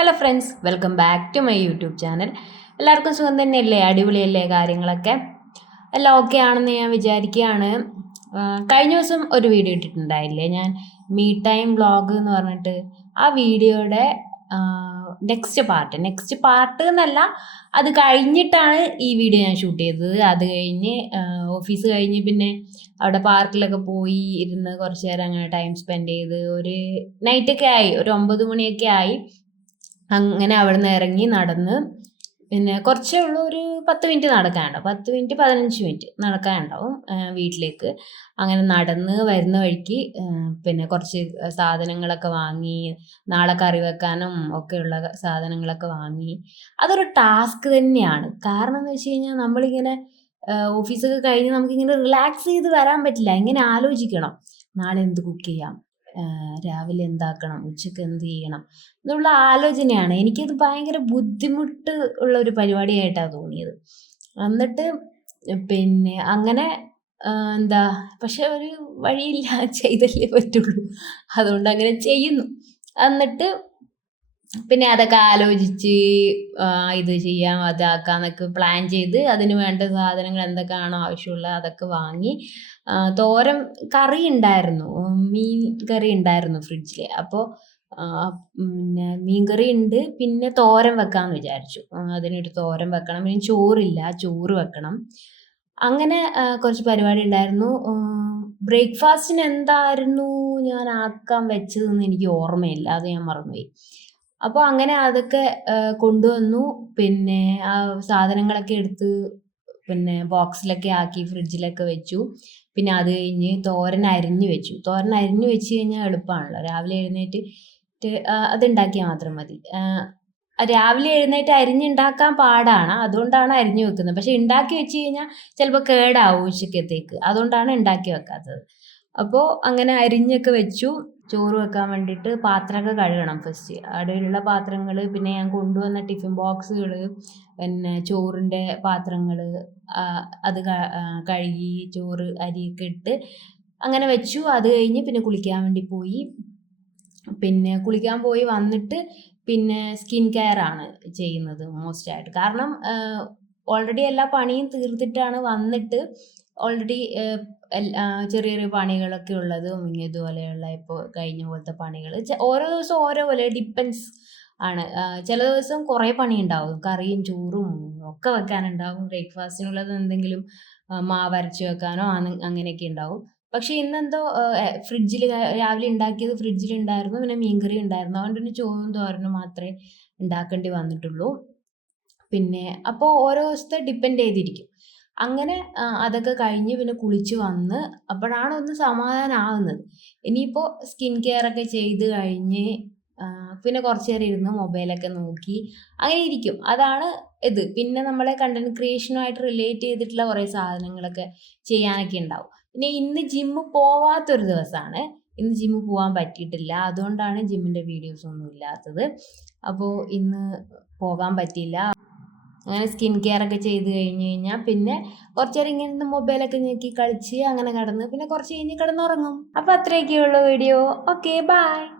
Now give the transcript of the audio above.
Hello friends, welcome back to my YouTube channel. എല്ലാവർക്കും സുഖം തന്നെയല്ലേ? അടിപൊളിയല്ലേ കാര്യങ്ങളൊക്കെ? എല്ലാം ഓക്കെ ആണെന്ന് ഞാൻ വിചാരിക്കുകയാണ്. കഴിഞ്ഞ ദിവസം ഒരു വീഡിയോ ഇട്ടിട്ടുണ്ടായില്ലേ ഞാൻ, മീ ടൈം വ്ളോഗ് എന്ന് പറഞ്ഞിട്ട്. ആ വീഡിയോയുടെ നെക്സ്റ്റ് പാർട്ട് എന്നല്ല, അത് കഴിഞ്ഞിട്ടാണ് ഈ വീഡിയോ ഞാൻ ഷൂട്ട് ചെയ്തത്. അത് കഴിഞ്ഞ് ഓഫീസ് കഴിഞ്ഞ് പിന്നെ അവിടെ പാർക്കിലൊക്കെ പോയി ഇരുന്ന് കുറച്ച് നേരം അങ്ങനെ ടൈം സ്പെൻഡ് ചെയ്ത് ഒരു നൈറ്റൊക്കെ ആയി, ഒരു 9 മണിയൊക്കെ ആയി. അങ്ങനെ അവിടെ നിന്ന് ഇറങ്ങി നടന്ന് പിന്നെ കുറച്ചേ ഉള്ളൂ, ഒരു 10 മിനിറ്റ് നടക്കാനുണ്ടാവും, 10 മിനിറ്റ് 15 മിനിറ്റ് നടക്കാനുണ്ടാവും വീട്ടിലേക്ക്. അങ്ങനെ നടന്ന് വരുന്ന വഴിക്ക് പിന്നെ കുറച്ച് സാധനങ്ങളൊക്കെ വാങ്ങി, നാളെ കറി വെക്കാനും ഒക്കെയുള്ള സാധനങ്ങളൊക്കെ വാങ്ങി. അതൊരു ടാസ്ക് തന്നെയാണ്. കാരണം എന്ന് വെച്ച് കഴിഞ്ഞാൽ നമ്മളിങ്ങനെ ഓഫീസൊക്കെ കഴിഞ്ഞ് നമുക്കിങ്ങനെ റിലാക്സ് ചെയ്ത് വരാൻ പറ്റില്ല. ഇങ്ങനെ ആലോചിക്കണം, നാളെ എന്ത് കുക്ക് ചെയ്യാം, രാവിലെ എന്താക്കണം, ഉച്ചയ്ക്ക് എന്ത് ചെയ്യണം എന്നുള്ള ആലോചനയാണ്. എനിക്കത് ഭയങ്കര ബുദ്ധിമുട്ട് ഉള്ള ഒരു പരിപാടിയായിട്ടാണ് തോന്നിയത്. എന്നിട്ട് പിന്നെ അങ്ങനെ എന്താ, പക്ഷെ ഒരു വഴിയില്ല, ചെയ്തല്ലേ പറ്റുള്ളൂ. അതുകൊണ്ട് അങ്ങനെ ചെയ്യുന്നു. എന്നിട്ട് പിന്നെ അതൊക്കെ ആലോചിച്ച് ഇത് ചെയ്യാം അതാക്കാന്നൊക്കെ പ്ലാൻ ചെയ്ത് അതിന് വേണ്ട സാധനങ്ങൾ എന്തൊക്കെയാണോ ആവശ്യമുള്ളത് അതൊക്കെ വാങ്ങി. തോരൻ കറി ഉണ്ടായിരുന്നു, മീൻ കറി ഉണ്ടായിരുന്നു ഫ്രിഡ്ജിൽ. അപ്പോൾ പിന്നെ മീൻ കറി ഉണ്ട്, പിന്നെ തോരൻ വെക്കാമെന്ന് വിചാരിച്ചു. അതിനൊരു തോരൻ വെക്കണം, പിന്നെ ചോറില്ല, ചോറ് വെക്കണം. അങ്ങനെ കുറച്ച് പരിപാടി ഉണ്ടായിരുന്നു. ബ്രേക്ക്ഫാസ്റ്റിന് എന്തായിരുന്നു ഞാൻ ആക്കാൻ വെച്ചതെന്ന് എനിക്ക് ഓർമ്മയില്ല, അത് ഞാൻ മറന്നുപോയി. അപ്പോൾ അങ്ങനെ അതൊക്കെ കൊണ്ടുവന്നു. പിന്നെ ആ സാധനങ്ങളൊക്കെ എടുത്ത് പിന്നെ ബോക്സിലൊക്കെ ആക്കി ഫ്രിഡ്ജിലൊക്കെ വെച്ചു. പിന്നെ അത് കഴിഞ്ഞ് തോരൻ അരിഞ്ഞ് വെച്ചു. തോരൻ അരിഞ്ഞ് വെച്ച് കഴിഞ്ഞാൽ എളുപ്പമാണല്ലോ, രാവിലെ എഴുന്നേറ്റ് അതുണ്ടാക്കിയാൽ മാത്രം മതി. രാവിലെ എഴുന്നേറ്റ് അരിഞ്ഞുണ്ടാക്കാൻ പാടാണ്, അതുകൊണ്ടാണ് അരിഞ്ഞു വെക്കുന്നത്. പക്ഷെ ഉണ്ടാക്കി വെച്ച് കഴിഞ്ഞാൽ ചിലപ്പോൾ കേടാവും ഉച്ചക്കത്തേക്ക്, അതുകൊണ്ടാണ് ഉണ്ടാക്കി വെക്കാത്തത്. അപ്പോൾ അങ്ങനെ അരിഞ്ഞൊക്കെ വെച്ചു. ചോറ് വെക്കാൻ വേണ്ടിയിട്ട് പാത്രമൊക്കെ കഴുകണം ഫസ്റ്റ്, അവിടെയുള്ള പാത്രങ്ങൾ, പിന്നെ ഞാൻ കൊണ്ടുവന്ന ടിഫിൻ ബോക്സുകൾ, പിന്നെ ചോറിൻ്റെ പാത്രങ്ങൾ, അത് കഴുകി ചോറ് അരിയൊക്കെ ഇട്ട് അങ്ങനെ വെച്ചു. അത് കഴിഞ്ഞ് പിന്നെ കുളിക്കാൻ വേണ്ടി പോയി. പിന്നെ കുളിക്കാൻ പോയി വന്നിട്ട് പിന്നെ സ്കിൻ കെയർ ആണ് ചെയ്യുന്നത് മോസ്റ്റ് ആയിട്ട്. കാരണം ഓൾറെഡി എല്ലാ പണിയും തീർത്തിട്ടാണ് വന്നിട്ട്. ഓൾറെഡി ചെറിയ ചെറിയ പണികളൊക്കെ ഉള്ളത് ഇതുപോലെയുള്ള ഇപ്പോൾ കഴിഞ്ഞ പോലത്തെ പണികൾ ഓരോ ദിവസം ഓരോ പോലെ ഡിപ്പെൻസ് ആണ്. ചില ദിവസം കുറേ പണി ഉണ്ടാവും, കറിയും ചോറും ഒക്കെ വെക്കാനുണ്ടാവും. ബ്രേക്ക്ഫാസ്റ്റിനുള്ളത് എന്തെങ്കിലും മാവ് അരച്ച് വെക്കാനോ അങ്ങനെയൊക്കെ ഉണ്ടാവും. പക്ഷെ ഇന്നെന്തോ ഫ്രിഡ്ജിൽ രാവിലെ ഉണ്ടാക്കിയത് ഫ്രിഡ്ജിലുണ്ടായിരുന്നു, പിന്നെ മീൻകറി ഉണ്ടായിരുന്നു. അതുകൊണ്ട് തന്നെ ചോറും തോരനും മാത്രമേ ഉണ്ടാക്കേണ്ടി വന്നിട്ടുള്ളൂ. പിന്നെ അപ്പോൾ ഓരോ ദിവസത്തെ ഡിപ്പെൻഡ് ചെയ്തിരിക്കും. അങ്ങനെ അതൊക്കെ കഴിഞ്ഞ് പിന്നെ കുളിച്ച് വന്ന് അപ്പോഴാണ് ഒന്ന് സമാധാനമാകുന്നത്. ഇനിയിപ്പോൾ സ്കിൻ കെയർ ഒക്കെ ചെയ്ത് കഴിഞ്ഞ് പിന്നെ കുറച്ച് നേരം ഇരുന്ന് മൊബൈലൊക്കെ നോക്കി അങ്ങനെ ഇരിക്കും. അതാണ് ഇത്. പിന്നെ നമ്മളെ കണ്ടന്റ് ക്രിയേഷനുമായിട്ട് റിലേറ്റ് ചെയ്തിട്ടുള്ള കുറേ സാധനങ്ങളൊക്കെ ചെയ്യാനൊക്കെ ഉണ്ടാവും. പിന്നെ ഇന്ന് ജിമ്മ് പോവാത്തൊരു ദിവസമാണ്, ഇന്ന് ജിമ്മ് പോകാൻ പറ്റിയിട്ടില്ല. അതുകൊണ്ടാണ് ജിമ്മിൻ്റെ വീഡിയോസ് ഒന്നും ഇല്ലാത്തത്. അപ്പോൾ ഇന്ന് പോകാൻ പറ്റിയില്ല. അങ്ങനെ സ്കിൻ കെയർ ഒക്കെ ചെയ്ത് കഴിഞ്ഞ് കഴിഞ്ഞാൽ പിന്നെ കുറച്ച് നേരം ഇങ്ങനെ മൊബൈലൊക്കെ ഞെക്കി കളിച്ച് അങ്ങനെ കിടന്ന് പിന്നെ കുറച്ച് കഴിഞ്ഞ് കിടന്നുറങ്ങും. അപ്പോൾ അത്രയൊക്കെയുള്ളൂ വീഡിയോ. Okay, by.